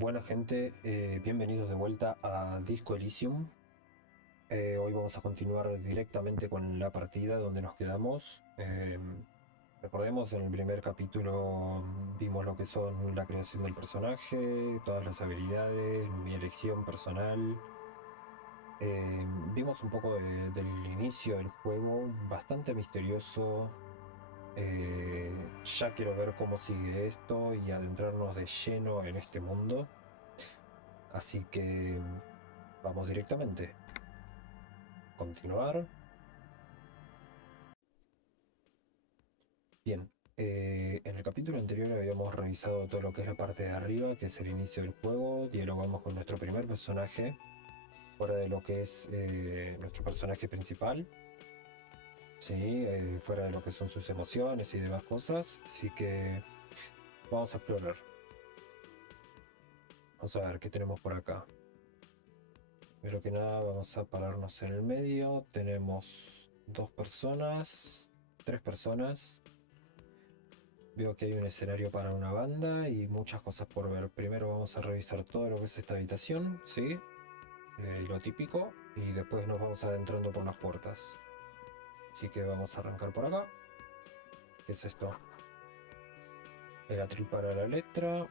Buena gente, bienvenidos de vuelta a Disco Elysium. Hoy vamos a continuar directamente con la partida donde nos quedamos. Recordemos, en el primer capítulo vimos lo que son la creación del personaje, todas las habilidades, mi elección personal. Vimos un poco del inicio del juego, bastante misterioso. Ya quiero ver cómo sigue esto y adentrarnos de lleno en este mundo. Así que vamos directamente. Continuar. Bien. En el capítulo anterior habíamos revisado todo lo que es la parte de arriba, que es el inicio del juego. Dialogamos con nuestro primer personaje, fuera de lo que es nuestro personaje principal. Sí, fuera de lo que son sus emociones y demás cosas. Así que vamos a explorar. Vamos a ver qué tenemos por acá. Primero que nada vamos a pararnos en el medio. Tenemos tres personas. Veo que hay un escenario para una banda y muchas cosas por ver. Primero vamos a revisar todo lo que es esta habitación, ¿sí? Lo típico. Y después nos vamos adentrando por las puertas. Así que vamos a arrancar por acá. ¿Qué es esto? El atril para la letra.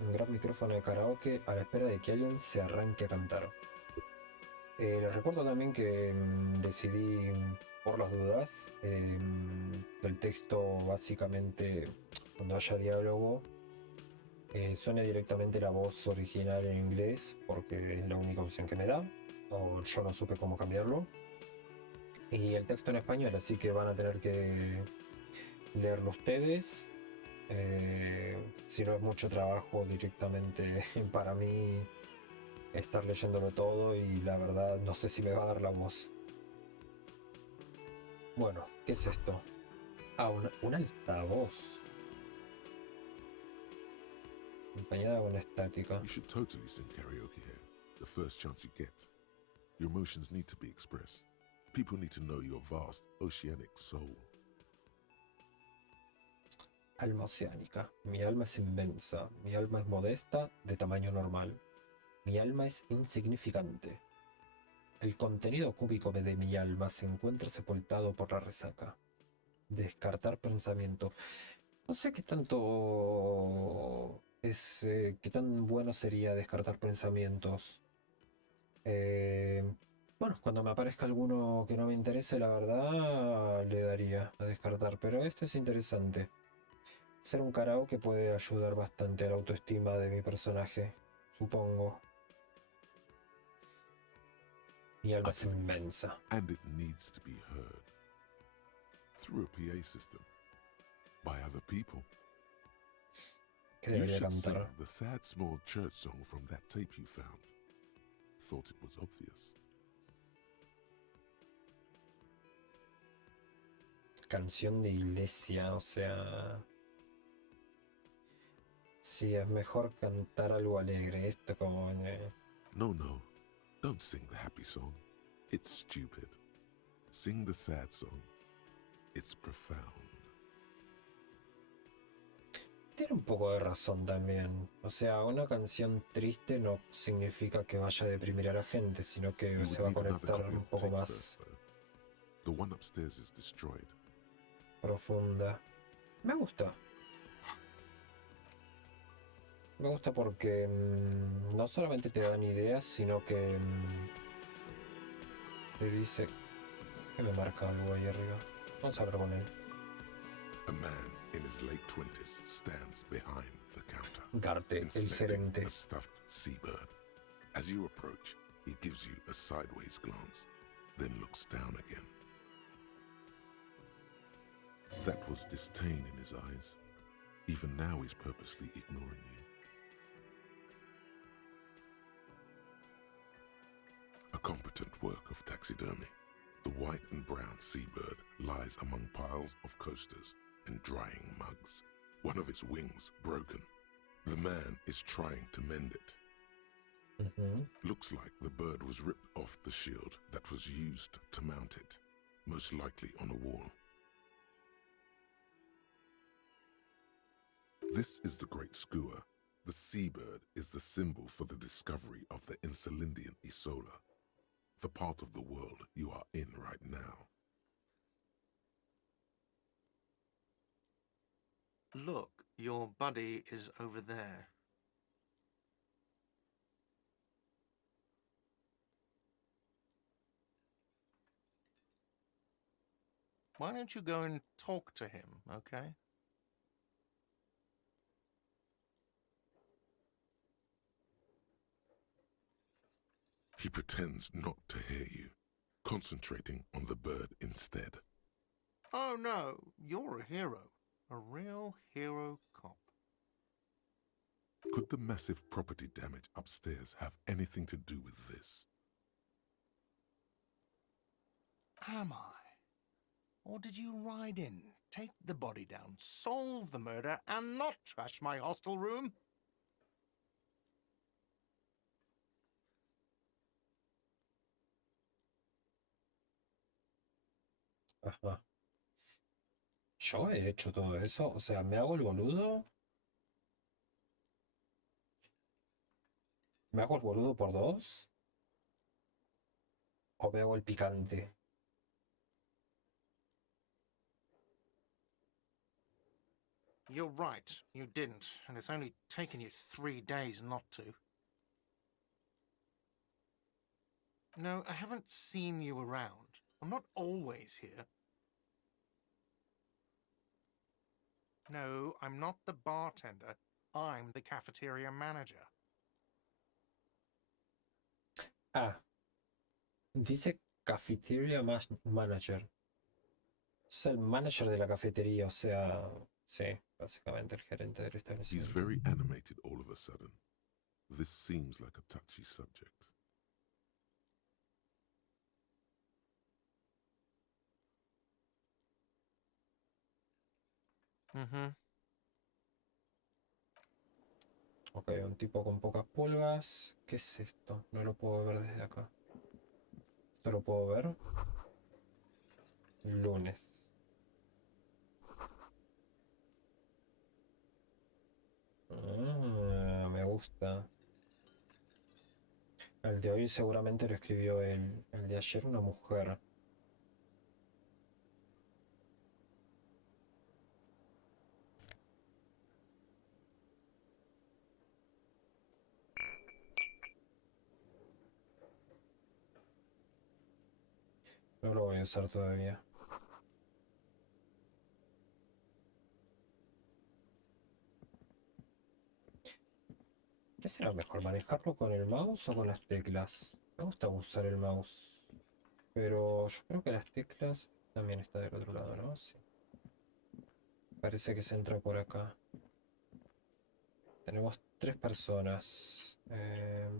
Un gran micrófono de karaoke a la espera de que alguien se arranque a cantar. Les recuerdo también que decidí, por las dudas, que el texto básicamente, cuando haya diálogo, suene directamente la voz original en inglés, porque es la única opción que me da, o yo no supe cómo cambiarlo. Y el texto en español, así que van a tener que leerlo ustedes. Si no es mucho trabajo directamente para mí estar leyéndolo todo, y la verdad no sé si me va a dar la voz. Bueno, ¿qué es esto? Ah, un altavoz. Acompañada con estática. You should totally sing karaoke here, the first chance you get. Your emotions need to be expressed. People need to know your vast, oceanic soul. Alma oceánica. Mi alma es inmensa. Mi alma es modesta, de tamaño normal. Mi alma es insignificante. El contenido cúbico de mi alma se encuentra sepultado por la resaca. Descartar pensamiento. No sé qué tanto es, qué tan bueno sería descartar pensamientos. Bueno, cuando me aparezca alguno que no me interese, la verdad, le daría a descartar. Pero este es interesante. Ser un karaoke puede ayudar bastante a la autoestima de mi personaje, supongo. Mi alma es inmensa. And it needs to be heard. Through a PA system. By other people. ¿Qué You debería should sing cantar? the sad small church song from that tape you found. Thought it was obvious. Canción de iglesia, o sea... Sí, es mejor cantar algo alegre. Esto como... No. Don't sing the happy song. It's stupid. Sing the sad song. It's profound. Tiene un poco de razón también. O sea, una canción triste no significa que vaya a deprimir a la gente, sino que You se would va a need another conectar copy un of the poco tape más first, though. The one upstairs is destroyed. profunda. Me gusta. Me gusta porque no solamente te dan ideas, sino que te dice... que me marca algo ahí arriba. Vamos a hablar con él. A man in his late 20s stands behind the counter, Garte, el inspecting gerente. a stuffed seabird. As you approach, he gives you a sideways glance, then looks down again. That was disdain in his eyes. Even now he's purposely ignoring you. A competent work of taxidermy. The white and brown seabird lies among piles of coasters and drying mugs. One of its wings broken. The man is trying to mend it. Looks like the bird was ripped off the shield that was used to mount it, most likely on a wall. This is the great skua, the seabird is the symbol for the discovery of the Insulindian Isola, the part of the world you are in right now. Look, your buddy is over there. Why don't you go and talk to him, okay? He pretends not to hear you, concentrating on the bird instead. Oh no, you're a hero. A real hero cop. Could the massive property damage upstairs have anything to do with this? Am I? Or did you ride in, take the body down, solve the murder, and not trash my hostel room? Ajá. Yo he hecho todo eso, o sea, ¿me hago el boludo? ¿Me hago el boludo por dos? ¿O me hago el picante? You're right, you didn't, and it's only taken you 3 days not to. No, I haven't seen you around. I'm not always here. No, I'm not the bartender. I'm the cafeteria manager. Ah, dice Cafeteria Manager. Es el manager de la cafetería, o sea, sí, básicamente el gerente del He's establecimiento. very animated all of a sudden. This seems like a touchy subject. Ok, un tipo con pocas pulgas. ¿Qué es esto? No lo puedo ver desde acá. ¿Esto lo puedo ver? Lunes. Ah, me gusta. El de hoy seguramente lo escribió él. El de ayer una mujer. No lo voy a usar todavía. ¿Qué será mejor? ¿Manejarlo con el mouse o con las teclas? Me gusta usar el mouse. Pero yo creo que las teclas también está del otro lado, ¿no? Sí. Parece que se entra por acá. Tenemos 3 personas.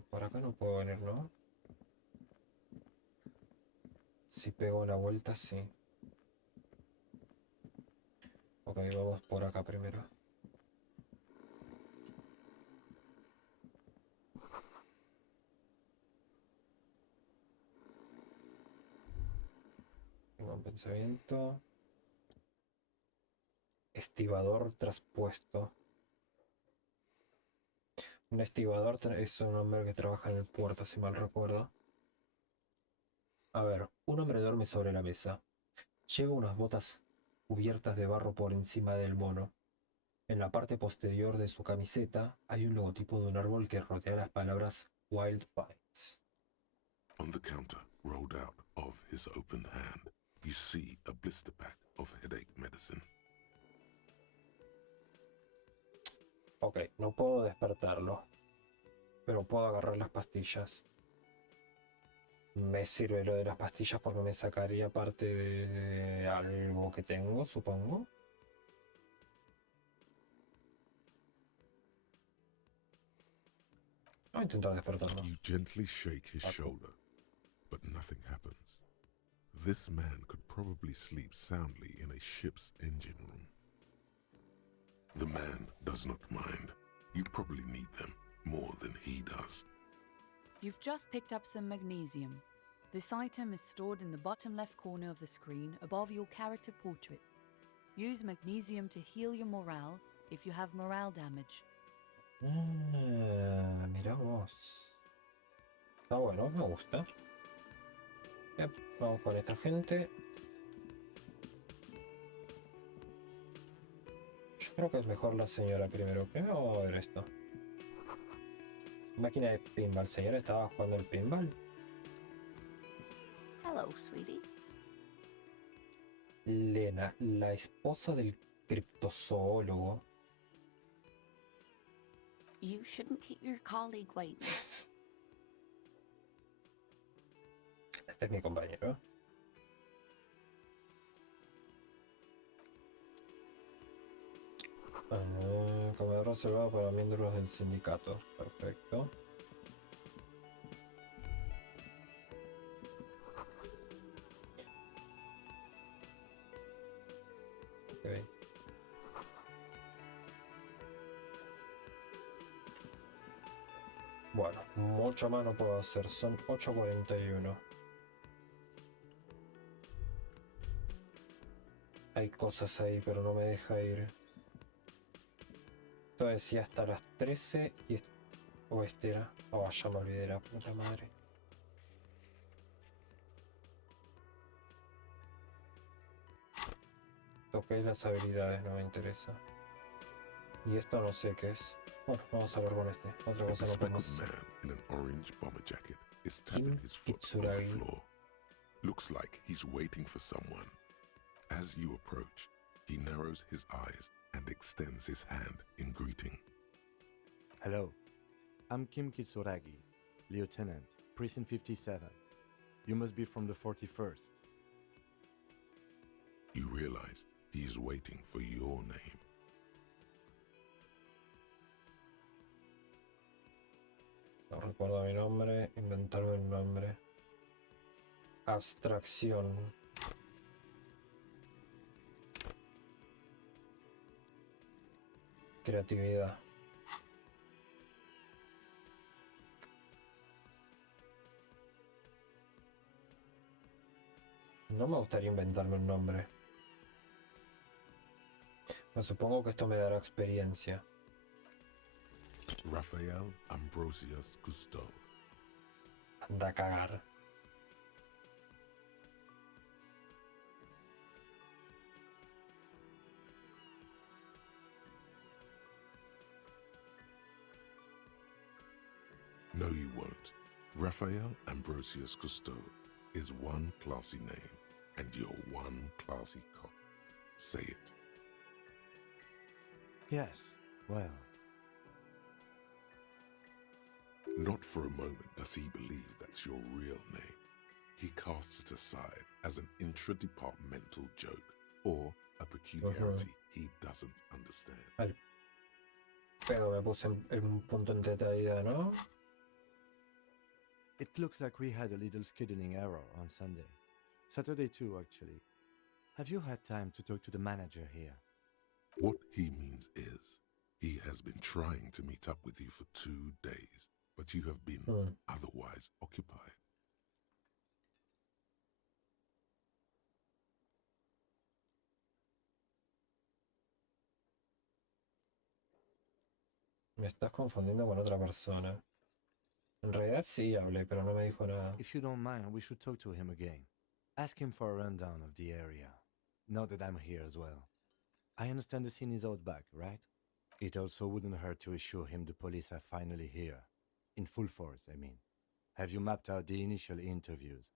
Por acá no puedo venir, ¿no? Si pego la vuelta, sí. Ok, vamos por acá primero. Tengo un pensamiento. Estibador traspuesto. Un estibador es un hombre que trabaja en el puerto, si mal recuerdo. A ver, un hombre duerme sobre la mesa. Lleva unas botas cubiertas de barro por encima del mono. En la parte posterior de su camiseta hay un logotipo de un árbol que rodea las palabras Wild Vines. On the counter, rolled out of his open hand, you see a blister pack of headache medicine. Ok, no puedo despertarlo, pero puedo agarrar las pastillas. Me sirve lo de las pastillas porque me sacaría parte de algo que tengo, supongo. Voy a intentar despertarlo. You gently shake his shoulder, but nothing happens. This man could probably sleep soundly in a ship's engine room. The man does not mind. You probably need them more than he does. You've just picked up some magnesium. This item is stored in the bottom left corner of the screen above your character portrait. Use magnesium to heal your morale if you have morale damage. Veamos. Está bueno, me gusta. Bien, vamos con esta gente. Yo creo que es mejor la señora primero. Primero vamos a ver esto. Máquina de pinball. ¿Señora estaba jugando el pinball? Hello, sweetie. Lena, la esposa del criptozoólogo. You shouldn't keep your colleague waiting. Este es mi compañero. Comedor reservado para miembros del sindicato. Perfecto. Ok. Bueno, mucho más no puedo hacer. Son 8:41. Hay cosas ahí, pero no me deja ir. Esto decía hasta las 13 y... o este era... oh, ya me olvidé, la puta madre. Toqué las habilidades, no me interesa. Y esto no sé qué es. Bueno, vamos a ver con este. Otra A cosa no podemos bespectacled hacer. man in an orange bomber jacket is tapping his foot on the Kitsuragi. floor. Looks like he's waiting for someone. As you approach, he narrows his eyes and extends his hand in greeting. Hello, I'm Kim Kitsuragi, Lieutenant, Precinct 57. You must be from the 41st. You realize he is waiting for your name. No recuerdo mi nombre. Inventarme un nombre. Abstracción. Creatividad. No me gustaría inventarme un nombre. Me supongo que esto me dará experiencia. Raphael Ambrosius Cousteau. Anda a cagar. No, you won't. Raphael Ambrosius Cousteau is one classy name, and you're one classy cop. Say it. Yes, well, Not for a moment does he believe that's your real name. He casts it aside as an intra-departmental joke or a peculiarity he doesn't understand. Pero me puse en un punto en tetraída, ¿no? it looks like we had a little scheduling error on Sunday. Saturday too, actually. Have you had time to talk to the manager here? What he means is, he has been trying to meet up with you for 2 days, but you have been otherwise occupied. Me estás confundiendo con otra persona. En realidad sí hablé, pero no me dijo nada. If you don't mind, we should talk to him again. Ask him for a rundown of the area. Now that I'm here as well. I understand the scene is out back, right? It also wouldn't hurt to assure him the police are finally here. In full force, I mean. Have you mapped out the initial interviews?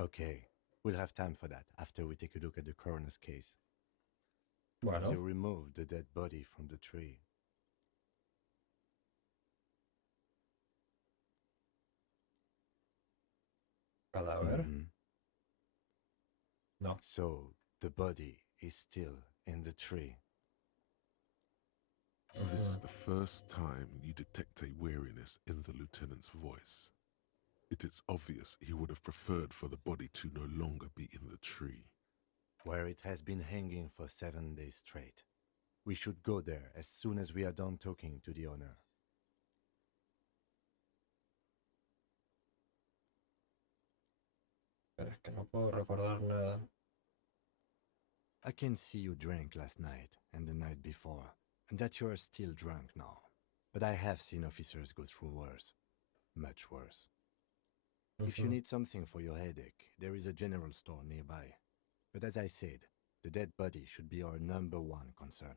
Okay, we'll have time for that after we take a look at the coroner's case. Bueno, You removed the dead body from the tree. cadáver. Mhm. No. So, the body is still in the tree. This is the first time you detect a weariness in the lieutenant's voice. It is obvious he would have preferred for the body to no longer be in the tree. Where it has been hanging for 7 days straight. We should go there as soon as we are done talking to the owner. Pero es que no puedo recordar nada. I can see you drank last night and the night before, and that you are still drunk now. But I have seen officers go through worse. Much worse. If you need something for your headache, there is a general store nearby. But as I said, the dead body should be our #1 concern.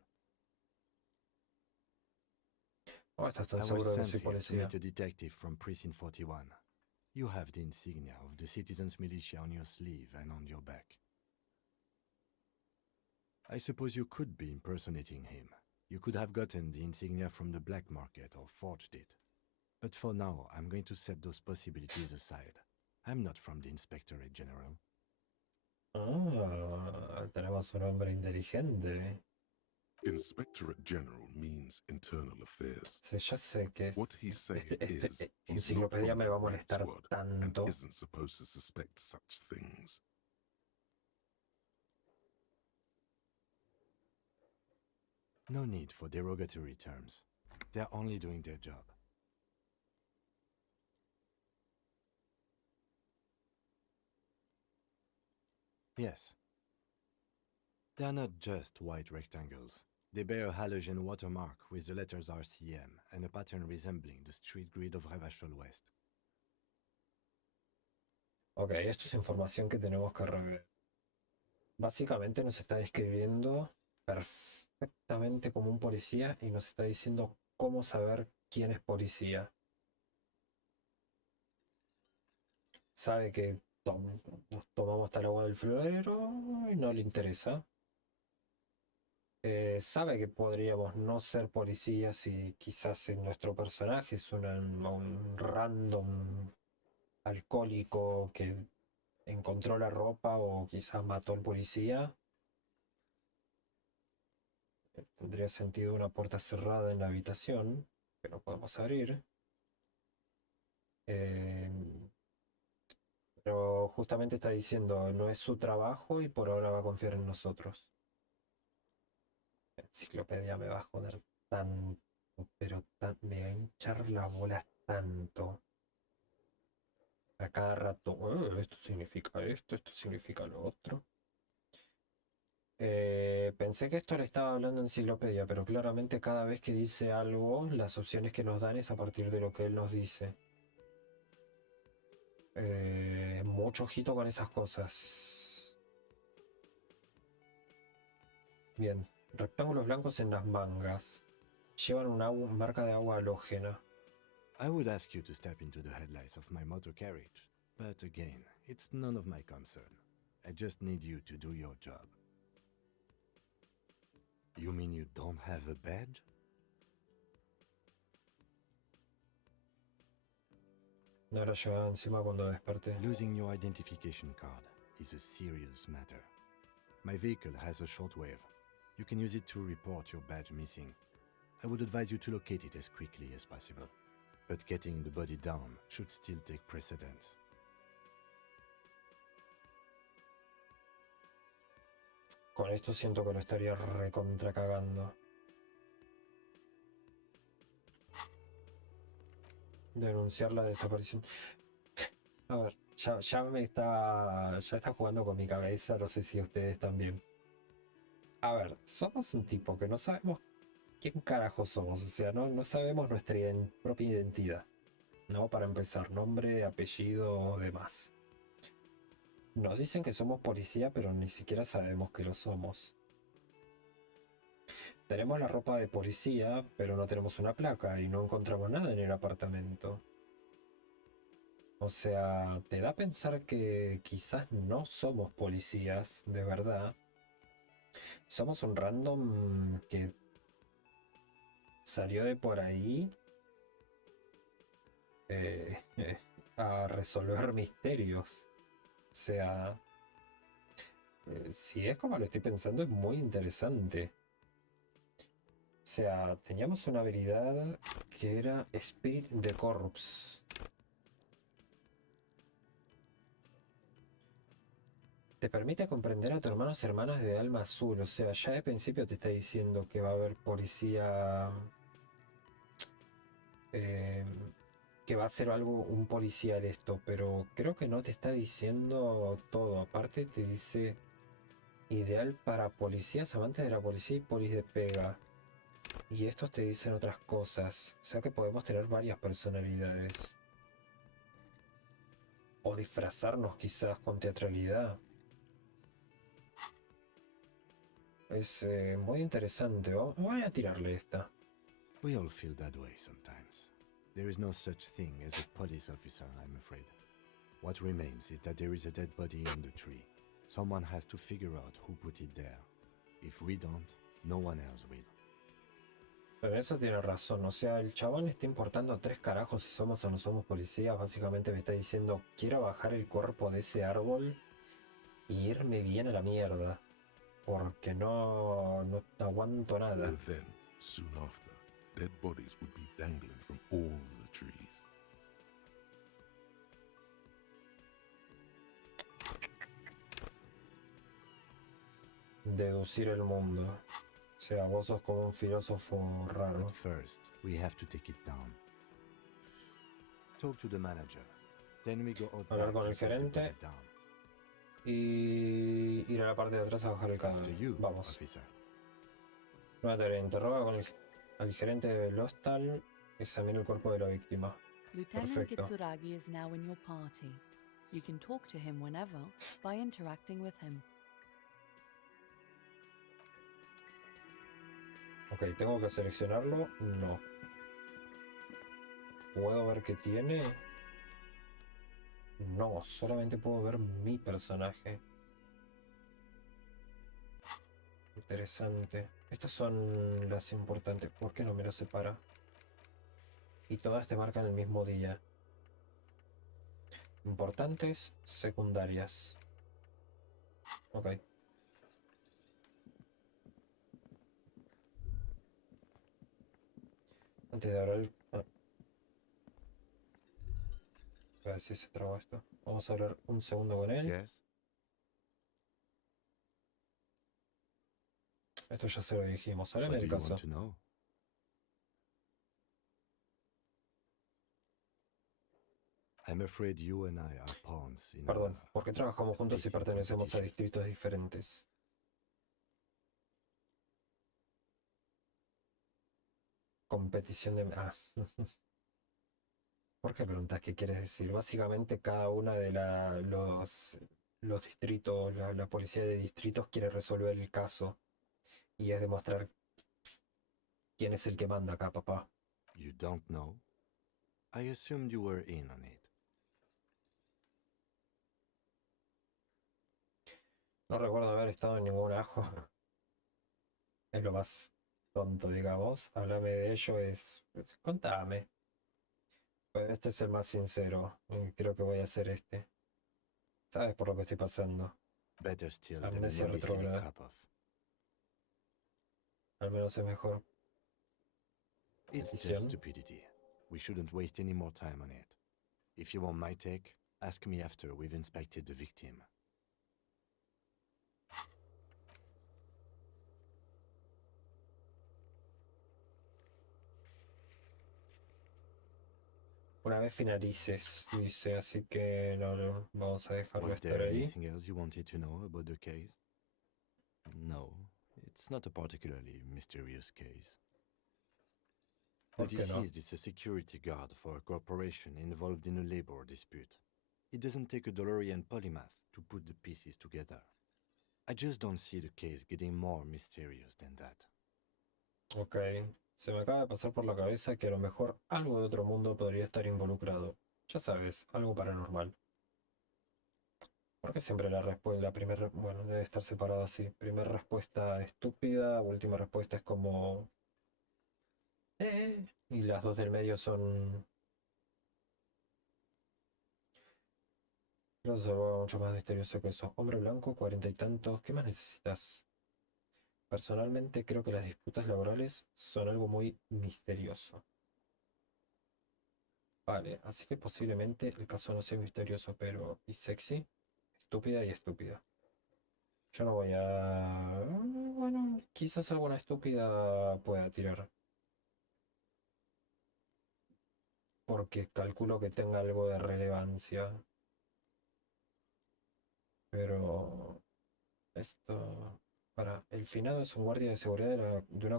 Oh, estás tan I was seguro de que sent soy here to policía. meet a detective from Precinct 41. You have the insignia of the Citizens Militia on your sleeve and on your back. I suppose you could be impersonating him. You could have gotten the insignia from the black market or forged it. But for now, I'm going to set those possibilities aside. I'm not from the Inspectorate General. Ah, tenemos un hombre inteligente. Inspectorate General means internal affairs. Sí, ya sé que What he's saying is he's not enciclopedia from me the va a Red molestar Squad and tanto. isn't supposed to suspect such things. No need for derogatory terms. They're only doing their job. Yes. They're not just white rectangles. They bear a halogen watermark with the letters RCM and a pattern resembling the street grid of Revachol West. Ok, esto es información que tenemos que rever. Básicamente nos está describiendo perfectamente como un policía y nos está diciendo cómo saber quién es policía. Sabe que tomamos tal agua del florero y no le interesa. Sabe que podríamos no ser policías y quizás nuestro personaje es un random alcohólico que encontró la ropa o quizás mató al policía. Tendría sentido una puerta cerrada en la habitación que no podemos abrir. Pero justamente está diciendo, no es su trabajo y por ahora va a confiar en nosotros. La enciclopedia me va a joder tanto, pero me va a hinchar las bolas tanto. A cada rato, esto significa esto significa lo otro. Pensé que esto le estaba hablando enciclopedia, pero claramente cada vez que dice algo, las opciones que nos dan es a partir de lo que él nos dice. Mucho ojito con esas cosas. Bien, rectángulos blancos en las mangas. Llevan una marca de agua halógena. I would ask you to step into the headlights of my motor carriage, but again, it's none of my concern. I just need you to do your job. You mean you don't have a badge? No era llevaba encima cuando desperté. Losing your identification card is a serious matter. My vehicle has a shortwave. You can use it to report your badge missing. I would advise you to locate it as quickly as possible. But getting the body down should still take precedence. Con esto siento que lo estaría recontra cagando. Denunciar la desaparición. A ver, ya está jugando con mi cabeza, no sé si ustedes también. A ver, somos un tipo que no sabemos quién carajo somos, o sea, no sabemos nuestra propia identidad, ¿no? Para empezar, nombre, apellido, demás. Nos dicen que somos policía, pero ni siquiera sabemos que lo somos. Tenemos la ropa de policía, pero no tenemos una placa y no encontramos nada en el apartamento. O sea, te da a pensar que quizás no somos policías, de verdad. Somos un random que salió de por ahí a resolver misterios. O sea, si es como lo estoy pensando, es muy interesante. O sea, teníamos una habilidad que era Spirit in the Corpse. Te permite comprender a tus hermanos y hermanas de alma azul. O sea, ya de principio te está diciendo que va a haber policía... que va a ser un policial esto, pero creo que no te está diciendo todo. Aparte te dice Ideal para policías, amantes de la policía y polis de pega. Y estos te dicen otras cosas. O sea que podemos tener varias personalidades. O disfrazarnos quizás con teatralidad. Es muy interesante. Voy a tirarle esta. We all feel that way sometimes. There is no such thing as a police officer, I'm afraid. What remains is that there is a dead body on the tree. Someone has to figure out who put it there. If we don't, no one else will. Pero en eso tiene razón. O sea, el chabón está importando 3 carajos si somos o no somos policías. Básicamente me está diciendo, quiero bajar el cuerpo de ese árbol y irme bien a la mierda. Porque no aguanto nada. And then, soon after, dead bodies would be dangling from all the trees. Deducir el mundo. O sea, vos sos como un filósofo raro. But first, we have to take it down. Talk to the manager. Then we go out Hablar back con el and set the gerente. body down. Y ir a la parte de atrás a bajar el To cadáver. you, Vamos. officer. Nueva tarea. Interroga con al gerente del hostal. Examina el cuerpo de la víctima. Lieutenant Perfecto. Kitsuragi is now in your party. You can talk to him whenever by interacting with him. Ok, ¿tengo que seleccionarlo? No. ¿Puedo ver qué tiene? No, solamente puedo ver mi personaje. Interesante. Estas son las importantes. ¿Por qué no me las separa? Y todas te marcan el mismo día. Importantes, secundarias. Ok. Antes de hablar a ver si se trabó esto. Vamos a hablar un segundo con él. Yes? Esto ya se lo dijimos. What Háblame do el you caso. want to know? I'm afraid you and I are pawns in Perdón, a ¿por qué trabajamos juntos si basic pertenecemos a competition. distritos diferentes? Competición de... Ah. ¿Por qué preguntas qué quieres decir? Básicamente cada una de los distritos, la policía de distritos quiere resolver el caso. Y es demostrar quién es el que manda acá, papá. You don't know? I assumed you were in on it. No recuerdo haber estado en ningún ajo. Es lo más tonto, digamos. Háblame de ello, contame. Pues este es el más sincero. Y creo que voy a hacer este. ¿Sabes por lo que estoy pasando? Better still than Amnesia an imbecile retrógrada. crap-off. Al menos es mejor. It's Decisión. just stupidity. We shouldn't waste any more time on it. If you want my take, ask me after we've inspected the victim. Una vez finalices, dice, así que no, vamos a dejarlo Was estar there ahí. anything else you wanted to know about the case? No, it's not a particularly mysterious case. The ¿Por qué no? deceased is a security guard for a corporation involved in a labor dispute. It doesn't take a DeLorean polymath to put the pieces together. I just don't see the case getting more mysterious than that. Ok. Se me acaba de pasar por la cabeza que a lo mejor algo de otro mundo podría estar involucrado. Ya sabes, algo paranormal. Porque siempre la primera, bueno, debe estar separado así. Primera respuesta estúpida, última respuesta es como... Y las dos del medio son... Creo que es algo mucho más misterioso que eso. Hombre blanco, 40 y tantos. ¿Qué más necesitas? Personalmente creo que las disputas laborales son algo muy misterioso. Vale, así que posiblemente el caso no sea misterioso, pero... ¿Y sexy? Estúpida y estúpida. Yo no voy a... Bueno, quizás alguna estúpida pueda tirar. Porque calculo que tenga algo de relevancia. Pero... Esto... el finado es un guardia de seguridad de una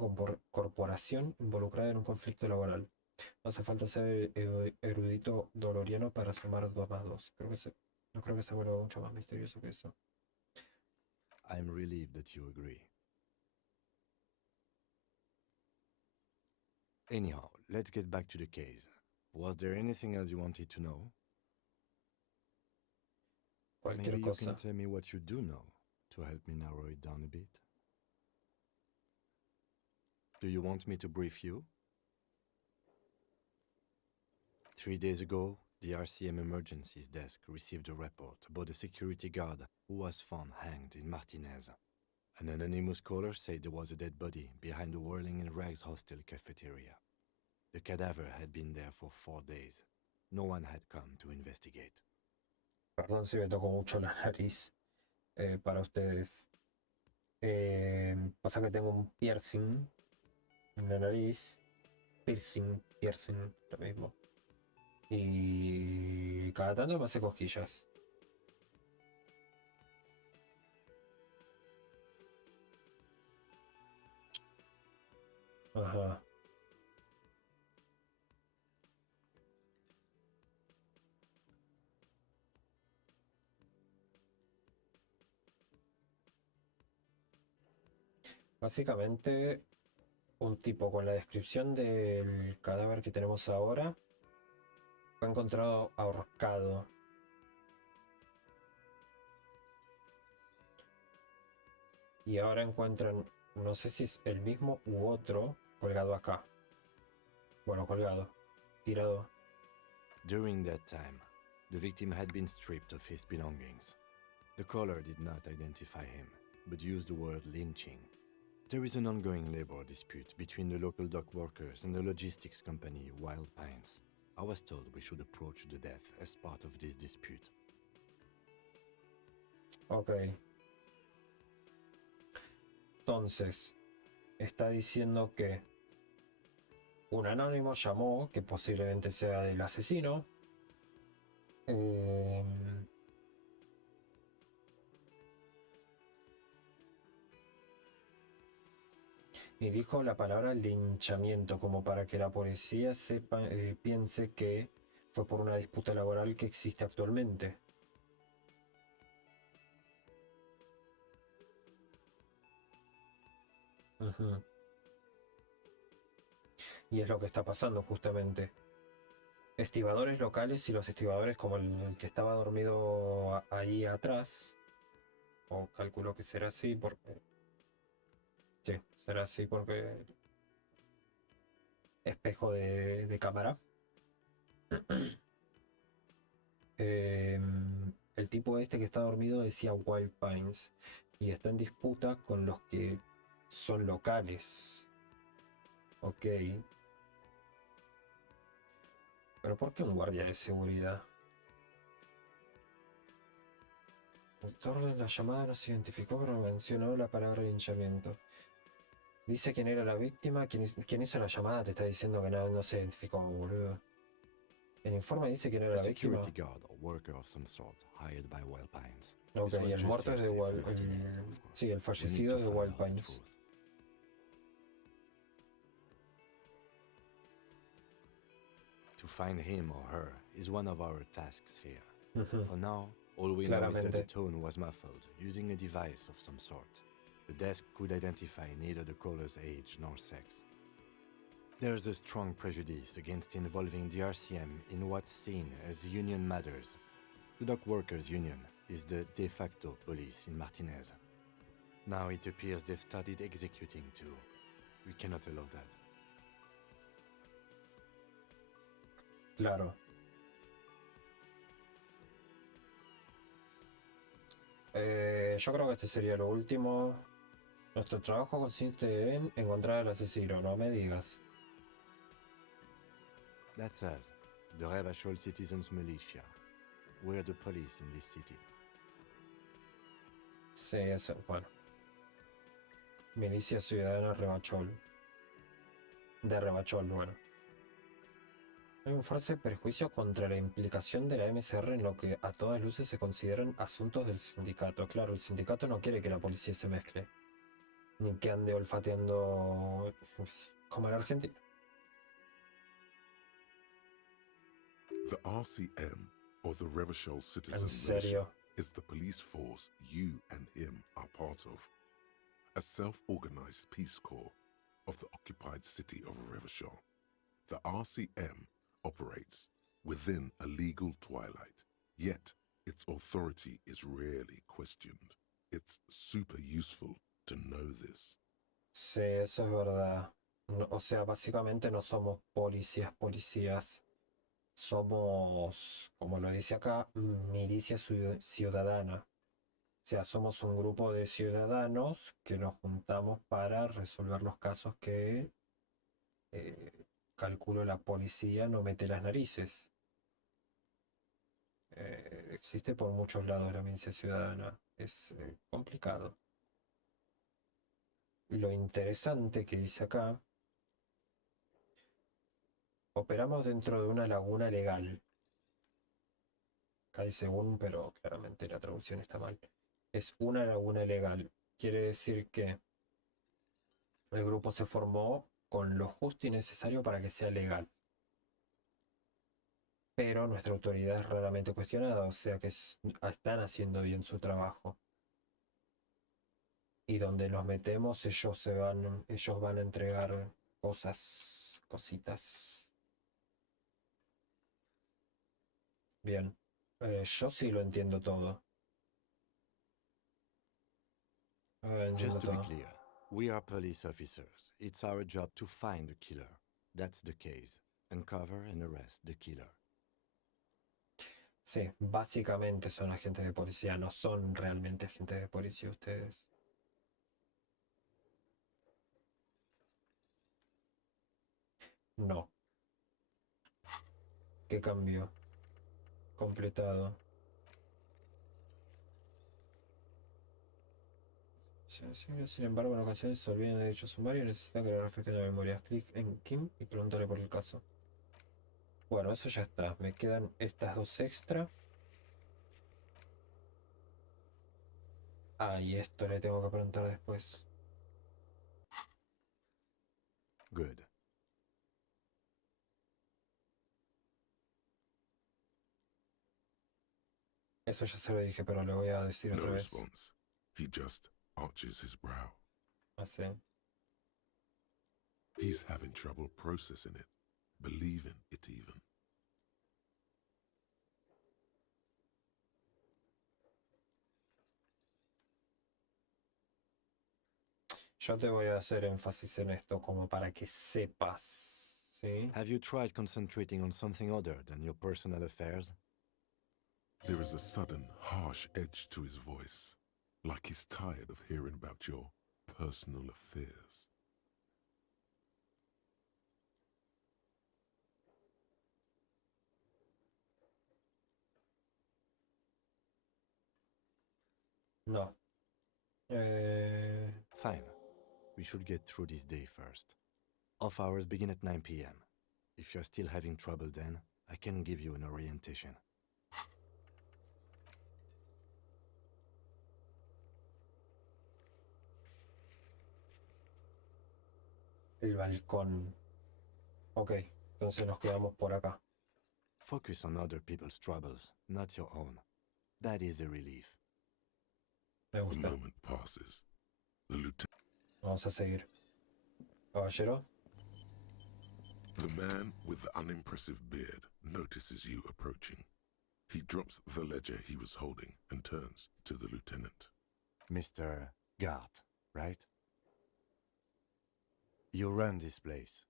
corporación involucrada en un conflicto laboral. No hace falta ser erudito doloriano para sumar 2 más 2. No creo que se vuelva mucho más misterioso que eso. I'm relieved that you agree. Anyhow, let's get back to the case. Was there anything else you wanted to know? Cualquier Maybe you cosa. can tell me what you do know to help me narrow it down a bit. Do you want me to brief you? 3 days ago, the RCM Emergencies Desk received a report about a security guard who was found hanged in Martinez. An anonymous caller said there was a dead body behind the Whirling in Rags hostel cafeteria. The cadaver had been there for 4 days. No one had come to investigate. Perdón si me toco mucho la nariz para ustedes. Pasa que tengo un piercing en la nariz. Piercing, lo mismo. Y cada tanto me hace cosquillas. Ajá. Básicamente, un tipo con la descripción del cadáver que tenemos ahora fue encontrado ahorcado. Y ahora encuentran, no sé si es el mismo u otro, colgado acá. Bueno, colgado, tirado. During that time, the victim had been stripped of his belongings. The caller did not identify him, but used the word lynching. There is an ongoing labor dispute between the local dock workers and the logistics company Wild Pines. I was told we should approach the death as part of this dispute. Ok. Entonces, está diciendo que un anónimo llamó, que posiblemente sea el asesino. Y dijo la palabra linchamiento, como para que la policía sepa, piense que fue por una disputa laboral que existe actualmente. Ujú. Y es lo que está pasando justamente. Estibadores locales y los estibadores como el que estaba dormido ahí atrás, o calculo que será así porque... Sí, será así porque... Espejo de cámara. El tipo este que está dormido decía Wild Pines y está en disputa con los que son locales. Ok. Pero ¿por qué un guardia de seguridad? El autor de la llamada no se identificó, pero mencionó la palabra linchamiento. Dice quién era la víctima. ¿Quién hizo la llamada? Te está diciendo que no se identificó, boludo. El informe dice quién era A la víctima. security guard or worker of some sort hired by Wild Pines. Ok, This was el just muerto es de hearsay Wild... from Martinez, of course. Sí, el We need fallecido to es de find Wild out the Pines. truth. To find him or her is one of our tasks here. Ujú. For now, all we know is that the Claramente. tone was muffled using a device of some sort. The desk could identify neither the caller's age nor sex. There's a strong prejudice against involving the RCM in what's seen as union matters. The dock workers' union is the de facto police in Martinez. Now it appears they've started executing too. We cannot allow that. Claro. Yo creo que este sería lo último. Nuestro trabajo consiste en encontrar al asesino, no me digas. That's us, the Revachol Citizens Militia. We're the police in this city. Sí, eso, bueno. Milicia Ciudadana Revachol. De Revachol, bueno. Hay un fuerte perjuicio contra la implicación de la MSR en lo que a todas luces se consideran asuntos del sindicato. Claro, el sindicato no quiere que la policía se mezcle, ni que ande olfateando como en Argentina. The RCM, or the Revachol Citizen En serio. Militia, is the police force you and him are part of. A self-organized peace corps of the occupied city of Revachol. The RCM operates within a legal twilight, yet its authority is rarely questioned. It's super useful to know this. Sí, eso es verdad. O sea, básicamente no somos policías. Somos, como lo dice acá, milicia ciudadana. O sea, somos un grupo de ciudadanos que nos juntamos para resolver los casos que calculo la policía no mete las narices. Existe por muchos lados la milicia ciudadana. Es complicado. Lo interesante que dice acá: operamos dentro de una laguna legal. Acá dice un, pero claramente la traducción está mal. Es una laguna legal. Quiere decir que el grupo se formó con lo justo y necesario para que sea legal. Pero nuestra autoridad es raramente cuestionada, o sea que están haciendo bien su trabajo. Y donde nos metemos, ellos van a entregar cositas. Bien. Yo sí lo entiendo todo. Just Entiendo to be todo. clear, we are police officers. It's our job to find the killer. That's the case. Uncover and arrest the killer. Sí, básicamente son agentes de policía, no son realmente agentes de policía ustedes. No. ¿Qué cambio? Completado. Sin embargo, en ocasiones se olvidan de dicho sumario y necesitan que le refresquen la memoria. Clic en Kim y pregúntale por el caso. Bueno, eso ya está. Me quedan estas dos extra. Ah, y esto le tengo que preguntar después. Good. Eso ya se lo dije, pero le voy a decir No otra vez. response. He just arches his brow. Así. He's having trouble processing it, believing it even. Yo te voy a hacer énfasis en esto como para que sepas, ¿sí? Have you tried concentrating on something other than your personal affairs? There is a sudden, harsh edge to his voice, like he's tired of hearing about your personal affairs. No. Fine. We should get through this day first. Off hours begin at 9 p.m. If you're still having trouble then, I can give you an orientation. El balcón. Ok, entonces nos quedamos por acá. Focus on other people's troubles, not your own. That is a relief. Me The gusta. moment passes. The lieutenant. Vamos a seguir. Caballero. The man with the unimpressive beard notices you approaching. He drops the ledger he was holding and turns to the lieutenant. Mr. Gart, right? You run this place.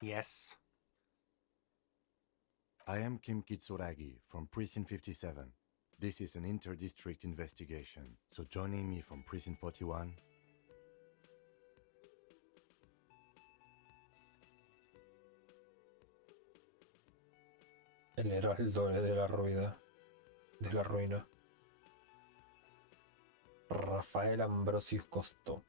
Yes. I am Kim Kitsuragi from Precinct 57. This is an inter-district investigation, so joining me from Precinct 41... El heraldo de la ruina. De la ruina. Rafael Ambrosius Costo.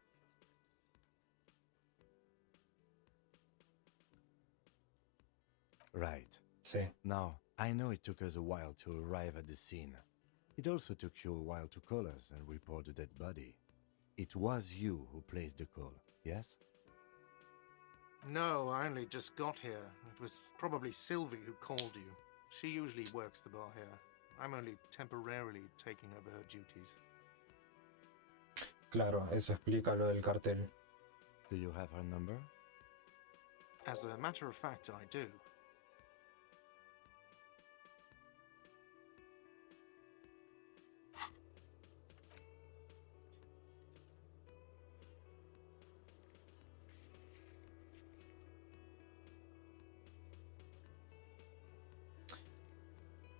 Right. Sí. Now, I know it took us a while to arrive at the scene. It also took you a while to call us and report the dead body. It was you who placed the call, yes? No, I only just got here. It was probably Sylvie who called you. She usually works the bar here. I'm only temporarily taking over her duties. Claro, eso explica lo del cartel. Do you have her number? As a matter of fact, I do.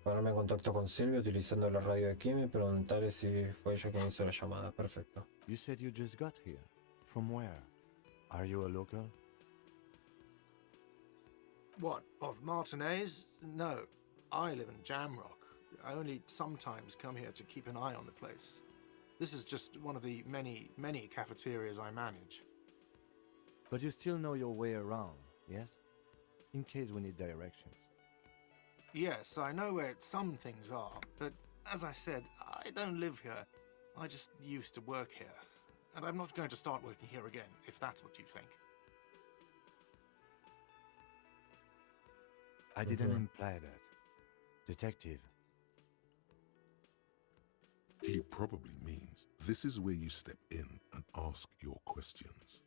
Ponerme en contacto con Silvia utilizando la radio de Kim y preguntarle si fue ella quien hizo la llamada. Perfecto. You said you just got here. From where? Are you a local? What, of Martinez? No, I live in Jamrock. I only sometimes come here to keep an eye on the place. This is just one of the many cafeterias I manage. But you still know your way around, yes? In case we need directions. Yes, I know where some things are, but as I said, I don't live here. I just used to work here. And I'm not going to start working here again, if that's what you think. I didn't imply that. Detective. He probably means this is where you step in and ask your questions.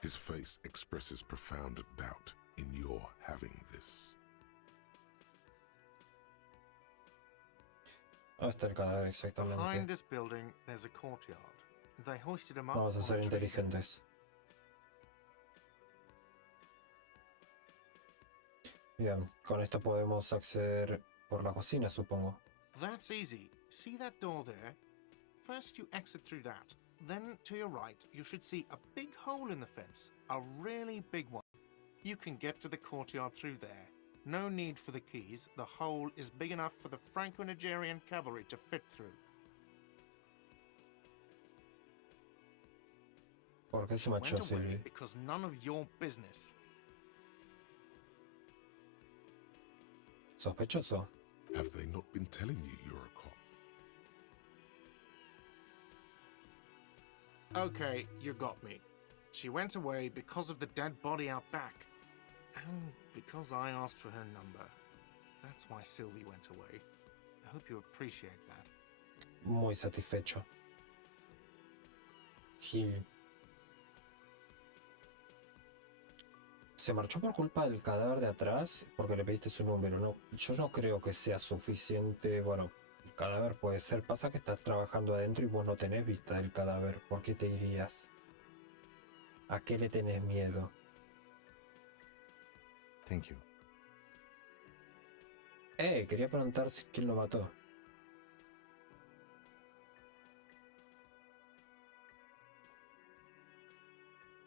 His face expresses profound doubt in your having this. ¿Dónde está el cadáver exactamente? Behind this building, there's a courtyard. They hoisted him up Vamos a on ser a tree. inteligentes. Bien, con esto podemos acceder por la cocina, supongo. That's easy. See that door there? First you exit through that. Then to your right, you should see a big hole in the fence. A really big one. You can get to the courtyard through there. No need for the keys. The hole is big enough for the Franco-Nigerian cavalry to fit through. ¿Por qué se She went marchó away Silvia? because none of your business. Sospechoso. Have they not been telling you you're a cop? Okay, you got me. She went away because of the dead body out back. And because I asked for her number. That's why Sylvie went away. I hope you appreciate that. Muy satisfecho. Gil. ¿Se marchó por culpa del cadáver de atrás? Porque le pediste su número, ¿no? Yo no creo que sea suficiente. Bueno, el cadáver puede ser. Pasa que estás trabajando adentro y vos no tenés vista del cadáver. ¿Por qué te irías? ¿A qué le tenés miedo? Thank you. Quería preguntar si quién lo mató.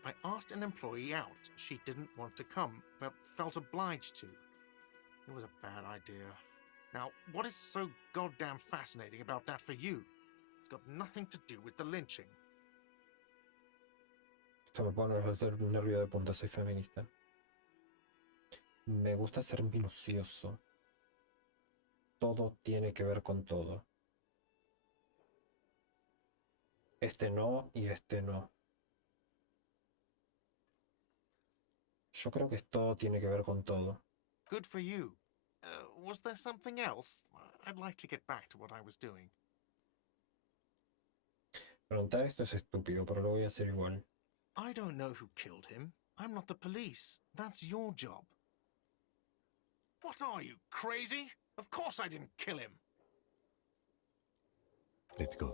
I asked an employee out. She didn't want to come, but felt obliged to. It was a bad idea. Now, what is so goddamn fascinating about that for you? It's got nothing to do with the lynching. Esto me pone el nervio de punta, soy feminista. Me gusta ser minucioso. Todo tiene que ver con todo. Este no y este no. Yo creo que todo tiene que ver con todo. Good for you. Was there something else? I'd like to get back to what I was doing. Preguntar esto es estúpido, pero lo voy a hacer igual. I don't know who killed him. I'm not the police. That's your job. What are you, crazy? Of course I didn't kill him. Let's go.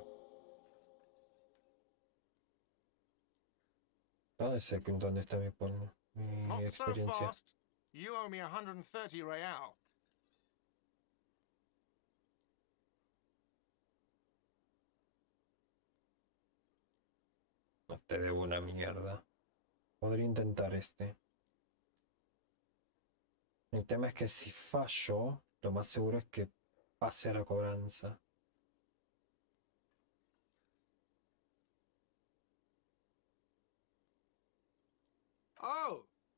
¿Dónde sé dónde está mi Not so experiencia? fast. You owe me 130 real. No te debo una mierda. Podría intentar este. El tema es que si fallo, lo más seguro es que pase a la cobranza.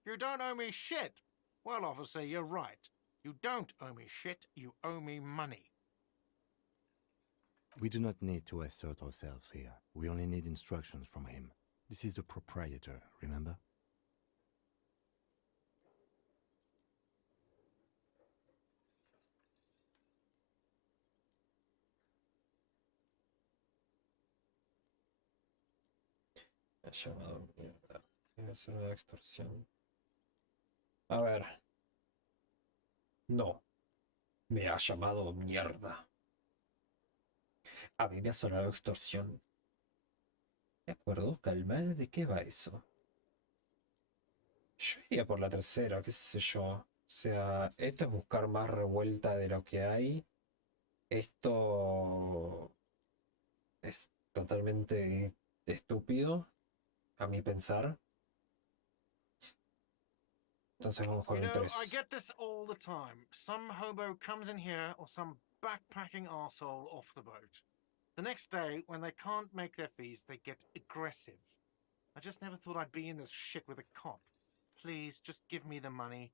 You don't owe me shit. Well, officer, you're right. You don't owe me shit, you owe me money. We do not need to assert ourselves here. We only need instructions from him. This is the proprietor, remember? Me ha llamado mierda. Voy a hacer una extorsión. A ver. No. Me ha llamado mierda. A mí me ha sonado extorsión. De acuerdo, calma. ¿De qué va eso? Yo iría por la tercera, qué sé yo. O sea, esto es buscar más revuelta de lo que hay. Esto es totalmente estúpido, a mi pensar. Entonces vamos con You el know, 3. I get this all the time. Some hobo comes in here or some backpacking arsehole off the boat. The next day, when they can't make their fees, they get aggressive. I just never thought I'd be in this shit with a cop. Please, just give me the money.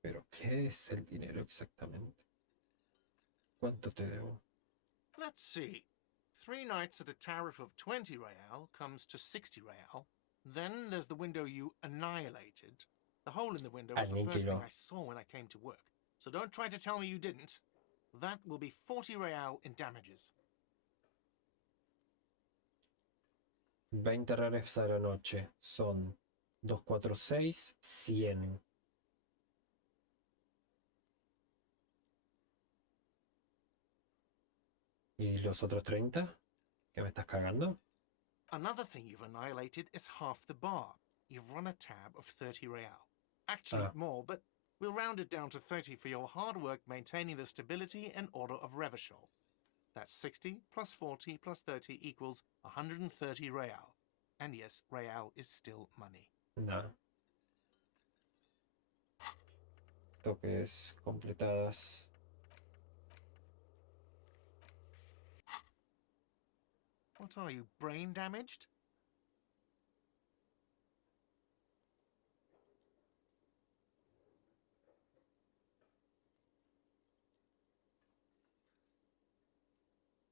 Pero, ¿qué es el dinero exactamente? ¿Cuánto te debo? Let's see. 3 nights at a tariff of 20 real comes to 60 real. Then there's the window you annihilated. The hole in the window was the first thing I saw when I came to work. So don't try to tell me you didn't. That will be 40 real in damages. 20 reales a la noche. Son 246, 100. ¿Y los otros 30? ¿Qué me estás cagando? Another thing you've annihilated is half the bar. You've run a tab of 30 real. Actually, more, but we'll round it down to 30 for your hard work maintaining the stability and order of Revachol. That's 60 plus 40 plus 30 equals 130 real. And yes, real is still money. Nada. Toques completadas. What are you, brain damaged?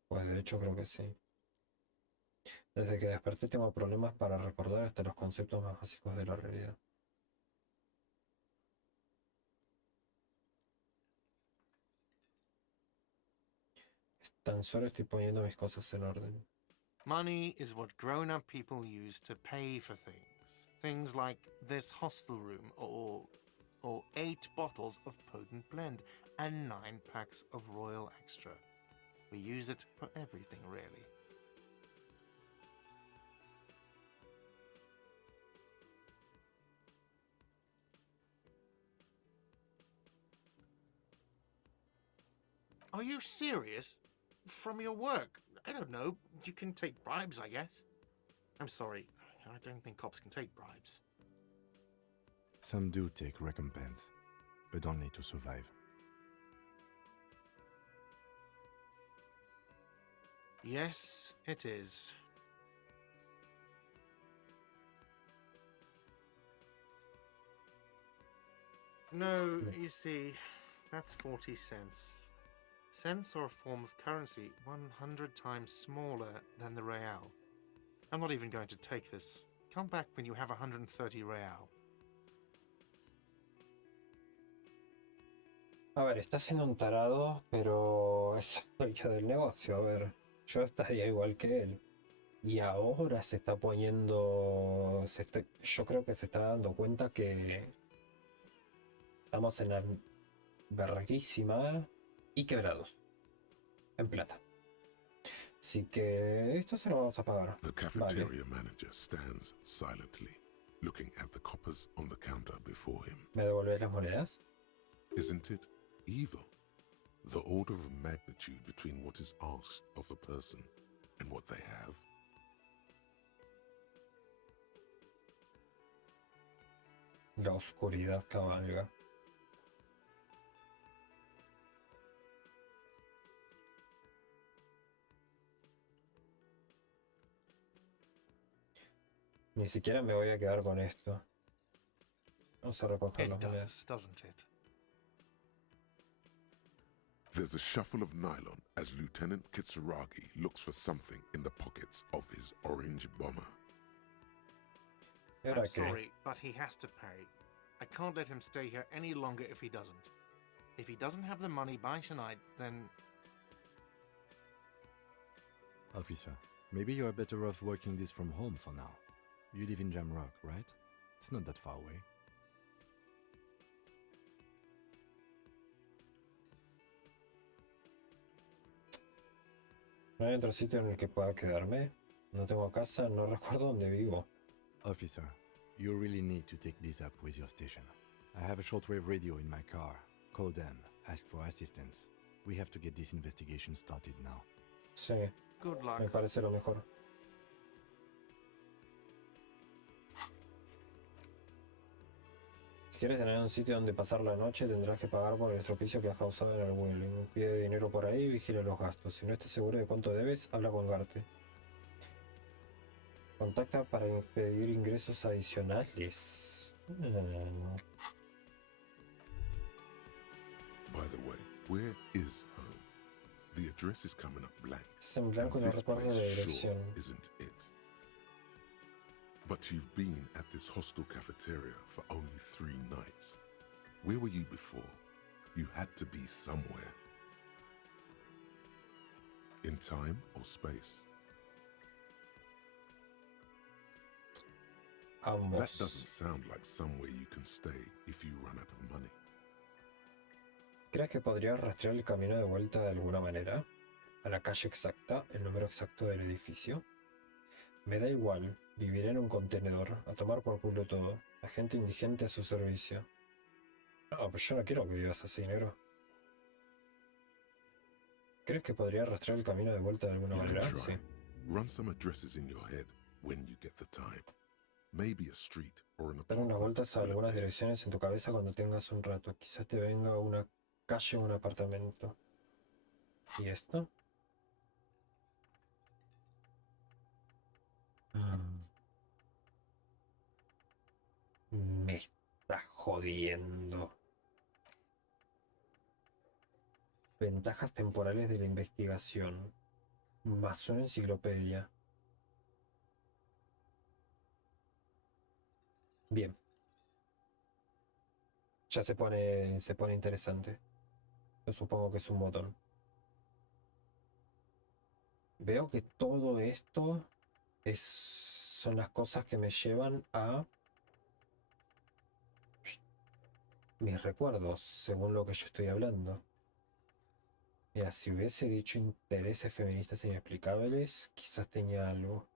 Pues de hecho creo que sí. Desde que desperté tengo problemas para recordar hasta los conceptos más básicos de la realidad. Tan solo estoy poniendo mis cosas en orden. Money is what grown-up people use to pay for things. Things like this hostel room or 8 bottles of potent blend and 9 packs of Royal Extra. We use it for everything, really. Are you serious? From your work? I don't know. You can take bribes, I guess. I'm sorry. I don't think cops can take bribes. Some do take recompense, but only to survive. Yes, it is. No, you see, that's 40 cents. Cents are a form of currency 100 times smaller than the real. I'm not even going to take this. Come back when you have 130 real. A ver, está siendo un tarado, pero es el dueño del negocio. A ver, yo estaría igual que él. Y ahora se está poniendo... yo creo que se está dando cuenta que estamos en la verguísima y quebrados. En plata. Así que esto se lo vamos a pagar. The cafeteria manager stands silently, looking at the coppers on the counter before him. ¿Me devolvés las monedas? Isn't it evil? The order of magnitude between what is asked of a person and what they have. La oscuridad cabalga. Ni siquiera me voy a quedar con esto. Vamos a recoger It las monedas. does, doesn't it? There's a shuffle of nylon as Lieutenant Kitsuragi looks for something in the pockets of his orange bomber. ¿Y I'm ahora qué? sorry, but he has to pay. I can't let him stay here any longer if he doesn't. If he doesn't have the money by tonight, then... Officer, maybe you're better off working this from home for now. You live in Jamrock, right? It's not that far away. ¿No hay otro sitio en el que pueda quedarme? No tengo casa, no recuerdo dónde vivo. Officer, you really need to take this up with your station. I have a shortwave radio in my car. Call them, ask for assistance. We have to get this investigation started now. Sí, Good luck. me parece lo mejor. Si quieres tener un sitio donde pasar la noche, tendrás que pagar por el estropicio que has causado en el vuelo. Pide dinero por ahí y vigila los gastos. Si no estás seguro de cuánto debes, habla con Garte. Contacta para pedir ingresos adicionales. By the way, where is home? The address is coming up blank. Es en blanco y and no this recuerdo place la sure dirección. isn't it. But you've been at this hostel cafeteria for only 3 nights. Where were you before? You had to be somewhere. In time or space? That Ambos. doesn't sound like somewhere you can stay if you run out of money. ¿Crees que podrías rastrear el camino de vuelta de alguna manera? ¿A la calle exacta? ¿El número exacto del edificio? Me da igual. Viviré en un contenedor. A tomar por culo todo. La gente indigente a su servicio. No, pues yo no quiero que vivas así, negro. ¿Crees que podría rastrear el camino de vuelta de alguna You can manera? try. Sí. Run some addresses in your head when you get the time. Maybe a street or an Dar unas apartment. vueltas a or a algunas bed. direcciones en tu cabeza cuando tengas un rato. Quizás te venga una calle o un apartamento. ¿Y esto? Me está jodiendo. Ventajas temporales de la investigación. Más una enciclopedia. Bien. Ya se pone interesante. Yo supongo que es un botón. Veo que todo esto son las cosas que me llevan a mis recuerdos, según lo que yo estoy hablando. Mira, si hubiese dicho intereses feministas inexplicables, quizás tenía algo.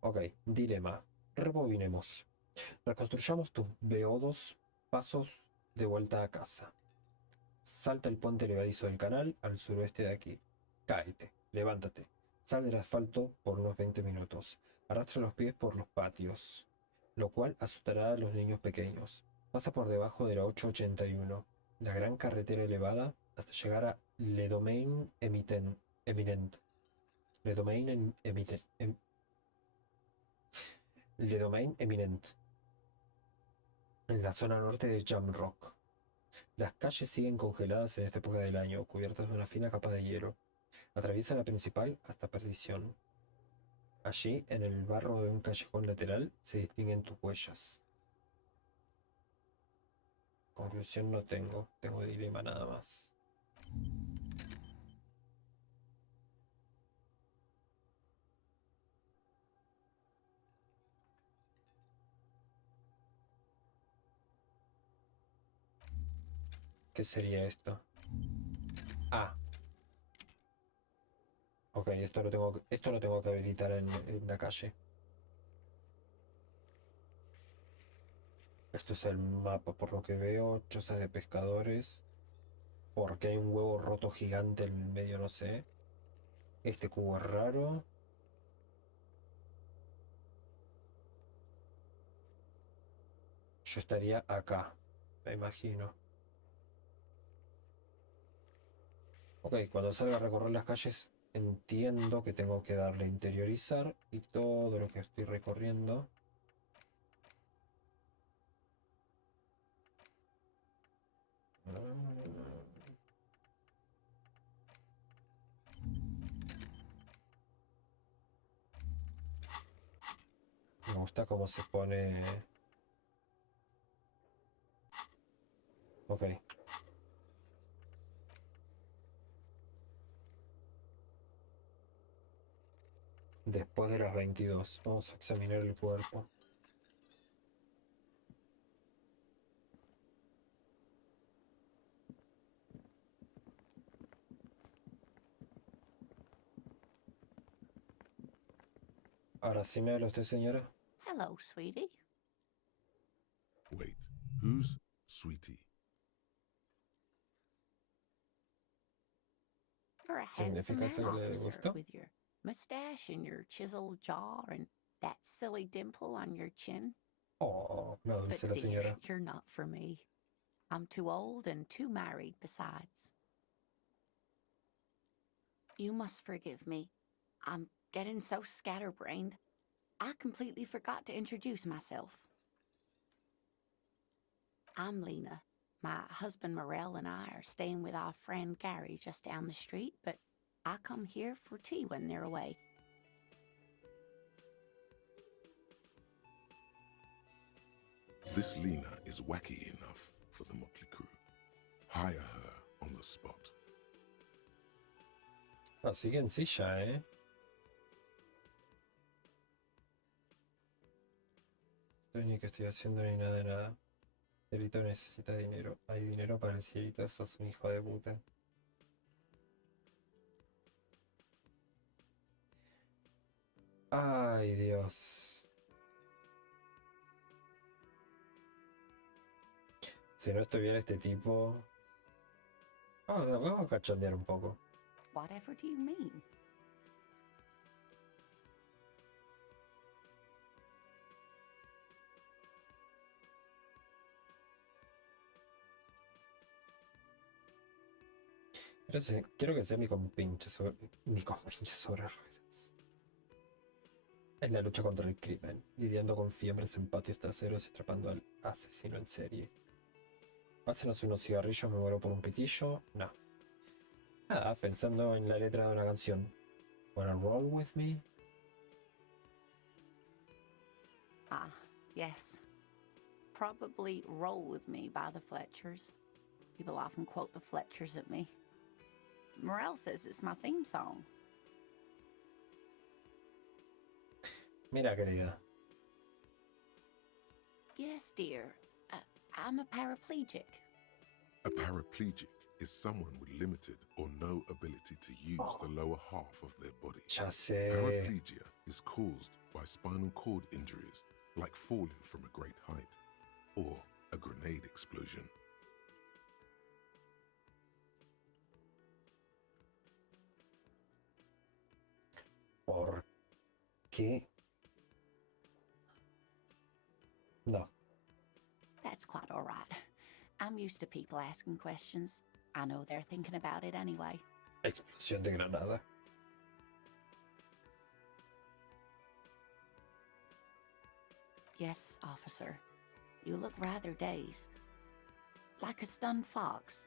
Ok, dilema. Rebobinemos. Reconstruyamos tus BO2 pasos de vuelta a casa. Salta el puente levadizo del canal al suroeste de aquí. Cáete, levántate. Sal del asfalto por unos 20 minutos. Arrastra los pies por los patios, lo cual asustará a los niños pequeños. Pasa por debajo de la 881, la gran carretera elevada, hasta llegar a Le Domaine Eminent. Le Domaine Le Domaine Eminent. En la zona norte de Jamrock. Las calles siguen congeladas en esta época del año, cubiertas de una fina capa de hielo. Atraviesa la principal hasta perdición. Allí, en el barro de un callejón lateral, se distinguen tus huellas. Conclusión no tengo dilema nada más. ¿Qué sería esto? Ah. Ok, esto lo tengo que habilitar en la calle. Esto es el mapa, por lo que veo. Chozas de pescadores. Porque hay un huevo roto gigante en el medio, no sé. Este cubo es raro. Yo estaría acá, me imagino. Ok, cuando salga a recorrer las calles entiendo que tengo que darle a interiorizar y todo lo que estoy recorriendo. Me gusta cómo se pone. Ok. Después de las 22, vamos a examinar el cuerpo. Ahora sí me habla usted, señora. Hello, sweetie. Wait, who's Sweetie? You're a ¿Significa handsome eso man, que le officer, gustó? with your mustache and your chiseled jaw and that silly dimple on your chin. Oh, me But dulce la dear, señora. you're not for me. I'm too old and too married besides. You must forgive me. I'm getting so scatterbrained. I completely forgot to introduce myself. I'm Lena. My husband Morel and I are staying with our friend Gary just down the street, but I come here for tea when they're away. This Lena is wacky enough for the motley crew. Hire her on the spot. Así que en silla, ¿eh? Estoy ni que estoy haciendo ni nada de nada. Cielito necesita dinero. ¿Hay dinero para el cielito? Sos un hijo de puta. Ay, Dios. Si no estuviera este tipo... Vamos a cachondear un poco. Whatever do you mean? Quiero que sea mi compinche sobre ruedas. En la lucha contra el crimen, lidiando con fiembres en patios traseros y atrapando al asesino en serie. Pásenos unos cigarrillos, me muero por un pitillo. No. Nada, pensando en la letra de una canción. Wanna roll with me? Ah, yes. Probably Roll With Me by the Fletchers. People often quote the Fletchers at me. Morel says it's my theme song. Mira, querida. Yes, dear. I'm a paraplegic. A paraplegic is someone with limited or no ability to use the lower half of their body. Ya sé. Paraplegia is caused by spinal cord injuries, like falling from a great height or a grenade explosion. ¿Por qué? No. That's quite all right. I'm used to people asking questions. I know they're thinking about it anyway. Explosión de granada. Yes, officer. You look rather dazed. Like a stunned fox.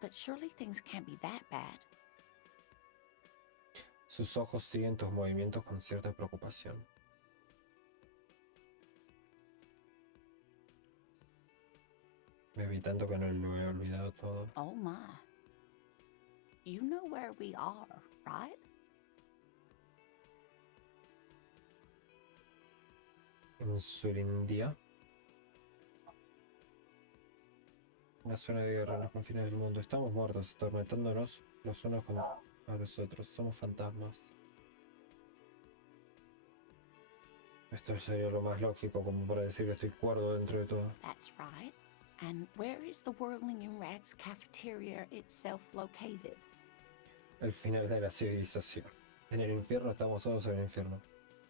But surely things can't be that bad. Sus ojos siguen tus movimientos con cierta preocupación. Me vi tanto que no lo he olvidado todo. Oh my. You know where we are, right? En Surindia. Una zona de guerra en los confines del mundo. Estamos muertos, atormentándonos los unos con a los otros. Somos fantasmas. Esto sería lo más lógico como para decir que estoy cuerdo dentro de todo. That's right. And where is the Whirling in Rags cafeteria itself located? El final de la civilización. En el infierno, estamos todos en el infierno.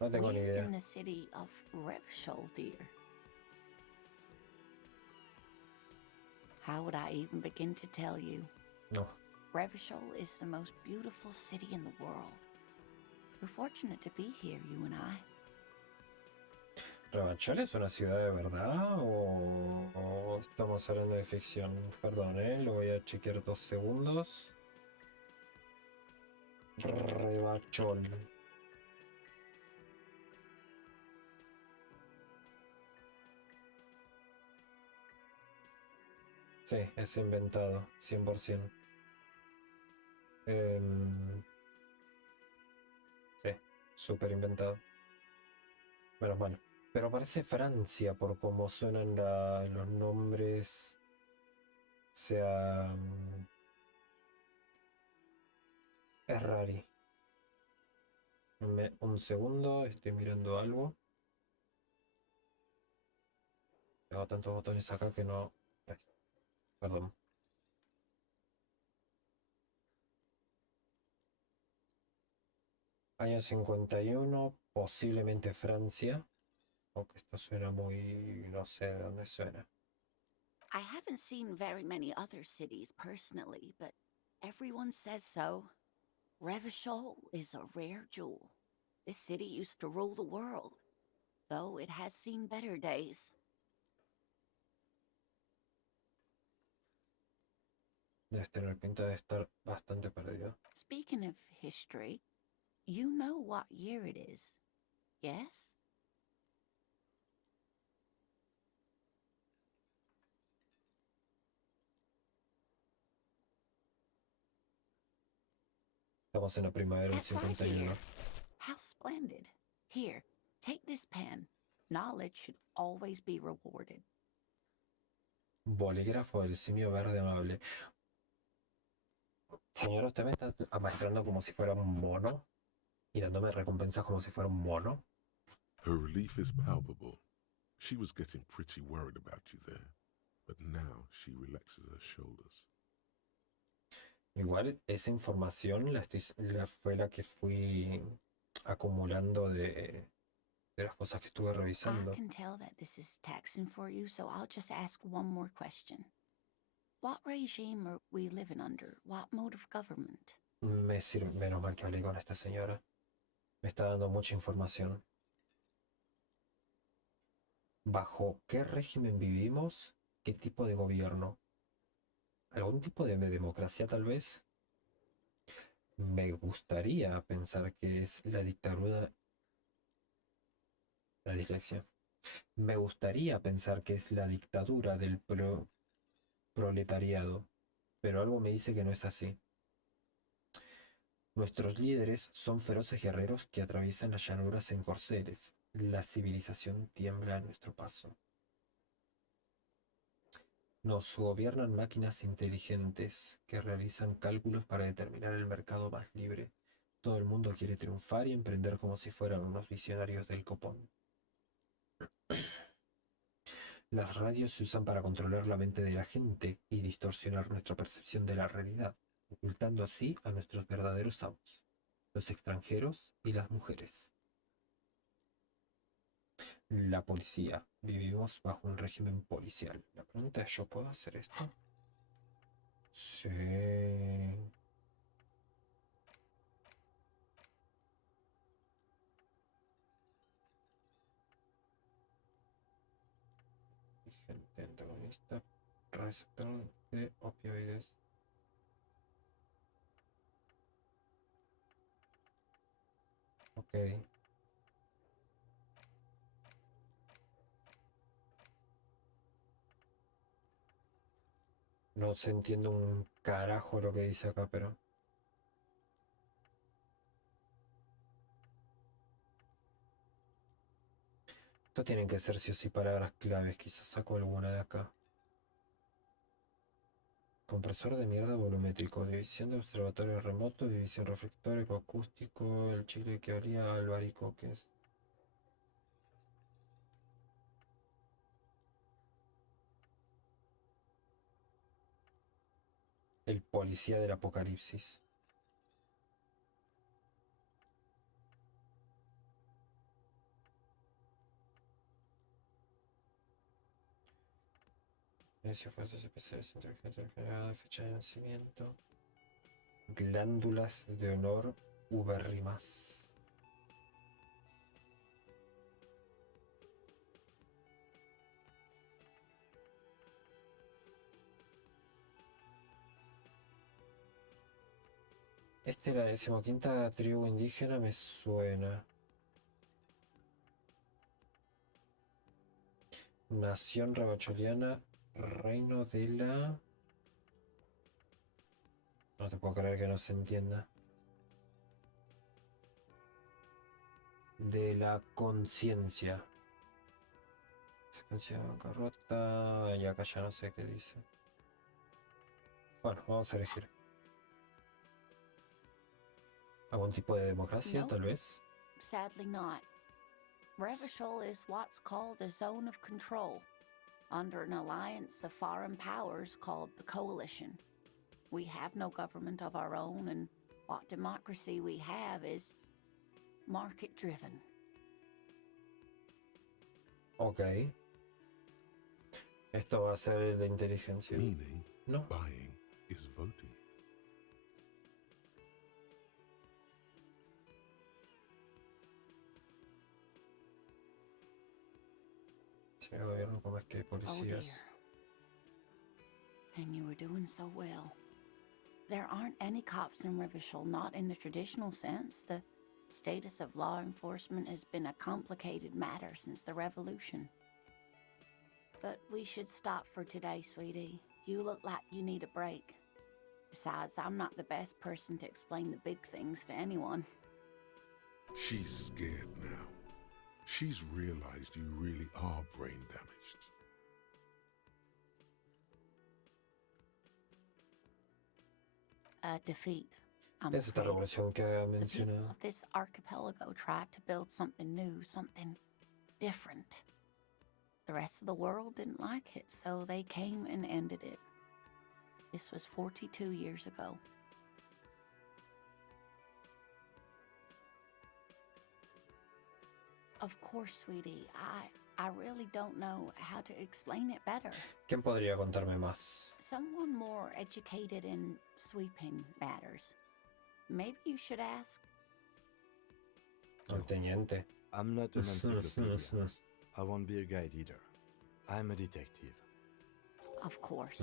No tengo ni We're idea. in the city of Revshol, dear. How would I even begin to tell you? No. Revachol is the most beautiful city in the world. We're fortunate to be here, you and I. ¿Revachol es una ciudad de verdad o estamos hablando de ficción? Perdón, lo voy a chequear 2 segundos. Revachol. Sí, es inventado, 100%. Sí, súper inventado. Menos mal. Pero parece Francia por cómo suenan los nombres. O sea, es rari. Un segundo, estoy mirando algo. Tengo tantos botones acá que no... Ay, perdón. Año 51, posiblemente Francia. Aunque esto suena muy... no sé de dónde suena. I haven't seen very many other cities personally, but everyone says so. Revachol is a rare jewel. This city used to rule the world, though it has seen better days. Debes tener pinta de estar bastante perdido. Speaking of history, you know what year it is, yes? Estamos en la primavera del That's right 51. here. How splendid. Here, take this pen. Knowledge should always be rewarded. Bolígrafo del simio verde amable. Señora, usted me está amaestrando como si fuera un mono y dándome recompensas como si fuera un mono. Her relief is palpable. She was getting pretty worried about you there, but now she relaxes her shoulders. Igual esa información fue la que fui acumulando de las cosas que estuve I revisando. can tell that this is taxing for you, so I'll just ask one more question. What regime are we living under? What mode of government? Me sirve, menos mal que hablé con esta señora. Me está dando mucha información. ¿Bajo qué régimen vivimos? ¿Qué tipo de gobierno? ¿Algún tipo de democracia tal vez? Me gustaría pensar que es la dictadura... La dislexia. Me gustaría pensar que es la dictadura del proletariado, pero algo me dice que no es así. Nuestros líderes son feroces guerreros que atraviesan las llanuras en corceles. La civilización tiembla a nuestro paso. Nos gobiernan máquinas inteligentes que realizan cálculos para determinar el mercado más libre. Todo el mundo quiere triunfar y emprender como si fueran unos visionarios del copón. Las radios se usan para controlar la mente de la gente y distorsionar nuestra percepción de la realidad, ocultando así a nuestros verdaderos amos, los extranjeros y las mujeres. La policía. Vivimos bajo un régimen policial. La pregunta es, ¿yo puedo hacer esto? Sí. Agente antagonista. Receptor de opioides. Ok. No se entiende un carajo lo que dice acá, pero... Esto tienen que ser sí o sí palabras claves. Quizás saco alguna de acá. Compresor de mierda volumétrico. División de observatorio remoto. División reflector ecoacústico. El chicle que olía a albaricoques. El policía del apocalipsis. Precio, fuerzas especiales, inteligencia generada, fecha de nacimiento. Glándulas de honor ubérrimas. La 15ª tribu indígena me suena. Nación rebacholiana, reino de la... No te puedo creer que no se entienda. De la conciencia. Secuencia de bancarrota. Y acá ya no sé qué dice. Bueno, vamos a elegir. ¿Algún tipo de democracia, No. tal vez? Sadly not. Revachol is what's called a zone of control, under an alliance of foreign powers called the Coalition. We have no government of our own, and what democracy we have is market-driven. Ok. Esto va a ser el de inteligencia. Meaning, No. buying is voting. Si el gobierno, como es que hay Oh dear. policías. And you were doing so well. There aren't any cops in Revachol, not in the traditional sense. The status of law enforcement has been a complicated matter since the revolution. But we should stop for today, sweetie. You look like you need a break. Besides, I'm not the best person to explain the big things to anyone. She's scared now. She's realized you really are brain damaged. A defeat, I'm Es esta afraid. revolución que The people mencionado. of this archipelago tried to build something new, something different. The rest of the world didn't like it, so they came and ended it. This was 42 years ago. Of course, sweetie, I really don't know how to explain it better. ¿Quién podría contarme más? Someone more educated in sweeping matters. Maybe you should ask. El teniente. I'm not an encyclopedia. I won't be a guide either. I'm a detective. Of course.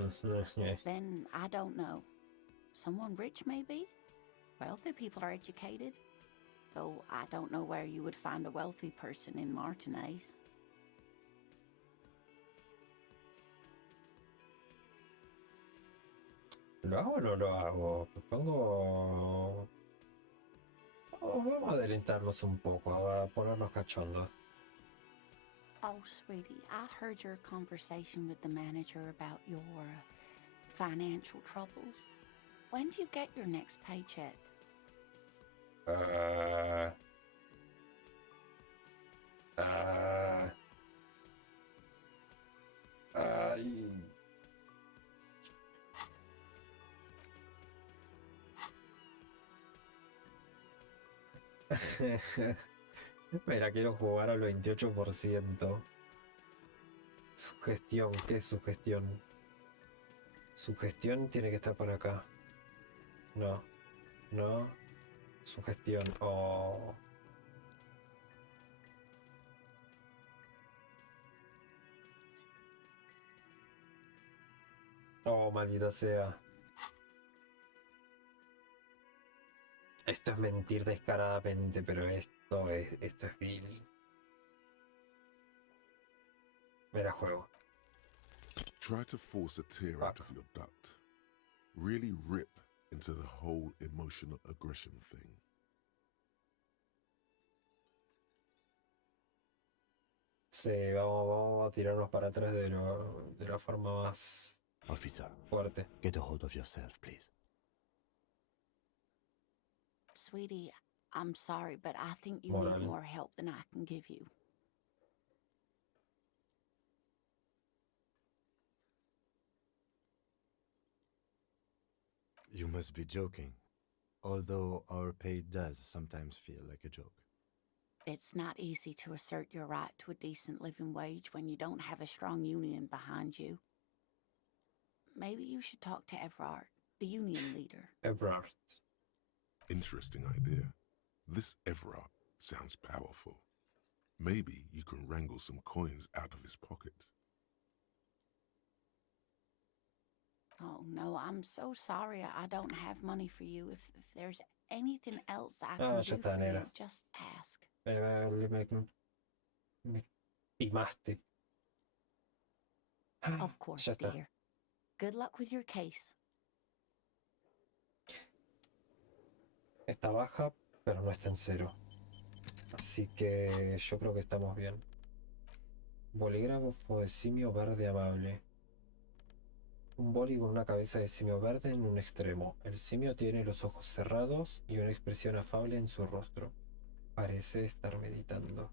Then I don't know. Someone rich, maybe? Wealthy people are educated. Though I don't know where you would find a wealthy person in Martinez. ¿Lo hago o no lo hago? Pongo... vamos a adelantarnos un poco, a ponernos cachondos. Oh, sweetie, I heard your conversation with the manager about your financial troubles. When do you get your next paycheck? Ay. Me la quiero jugar al 28%. Sugestión, ¿qué es sugestión? Sugestión tiene que estar por acá. No, no. Sugestión. Oh. Oh, maldita sea. Esto es mentir descaradamente, pero esto es vil. Me la juego. Try to force a tear out of your duct. Really rip into the whole emotional aggression thing. Sí, vamos a tirarnos para atrás de la forma más Officer, fuerte. get a hold of yourself, please. Sweetie, I'm sorry, but I think you Moral. need more help than I can give you. You must be joking. Although our pay does sometimes feel like a joke. It's not easy to assert your right to a decent living wage when you don't have a strong union behind you. Maybe you should talk to Everard. the union leader. Ebrard. Interesting idea. This Everard sounds powerful. Maybe you can wrangle some coins out of his pocket. Oh no, I'm so sorry. I don't have money for you. If there's anything else I can ya do está, for nena. you, just ask. Me timaste. Of course, Ya está. dear. Good luck with your case. Está baja, pero no está en cero. Así que yo creo que estamos bien. Bolígrafo de simio verde amable. Un boli con una cabeza de simio verde en un extremo. El simio tiene los ojos cerrados y una expresión afable en su rostro. Parece estar meditando.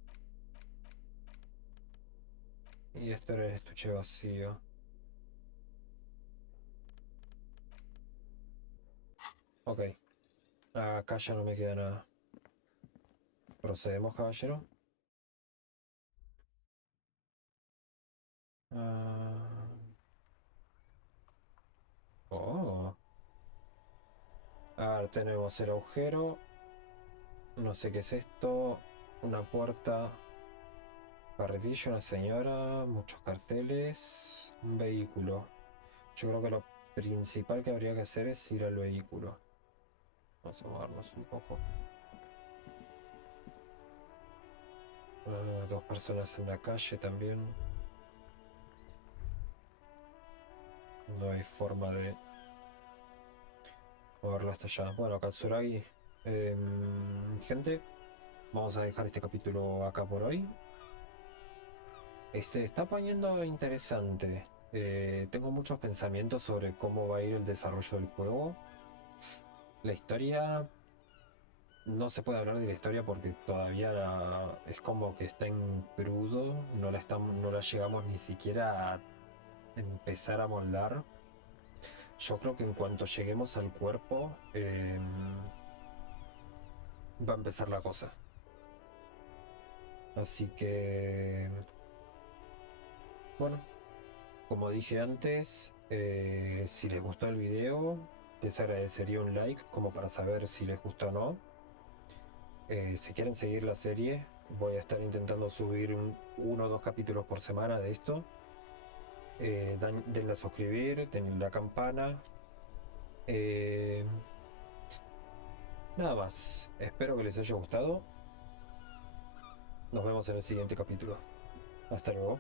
Y esto era el estuche vacío. Ok. Acá ya no me queda nada. Procedemos, caballero. Oh. Ahora tenemos el agujero. No sé qué es esto. Una puerta. Carretillo, una señora. Muchos carteles. Un vehículo. Yo creo que lo principal que habría que hacer es ir al vehículo. Vamos a movernos un poco. Dos personas en la calle también. No hay forma de moverlo hasta allá. Bueno, Kitsuragi. Gente, vamos a dejar este capítulo acá por hoy. Está poniendo interesante. Tengo muchos pensamientos sobre cómo va a ir el desarrollo del juego. La historia... No se puede hablar de la historia porque todavía es como que está en crudo. No la llegamos ni siquiera a empezar a moldar. Yo creo que en cuanto lleguemos al cuerpo, va a empezar la cosa. Así que... Bueno, como dije antes, si les gustó el video, les agradecería un like como para saber si les gustó o no. Si quieren seguir la serie, voy a estar intentando subir 1 o 2 capítulos por semana de esto. Denle a suscribir, denle la campana. Nada más. Espero que les haya gustado. Nos vemos en el siguiente capítulo. Hasta luego.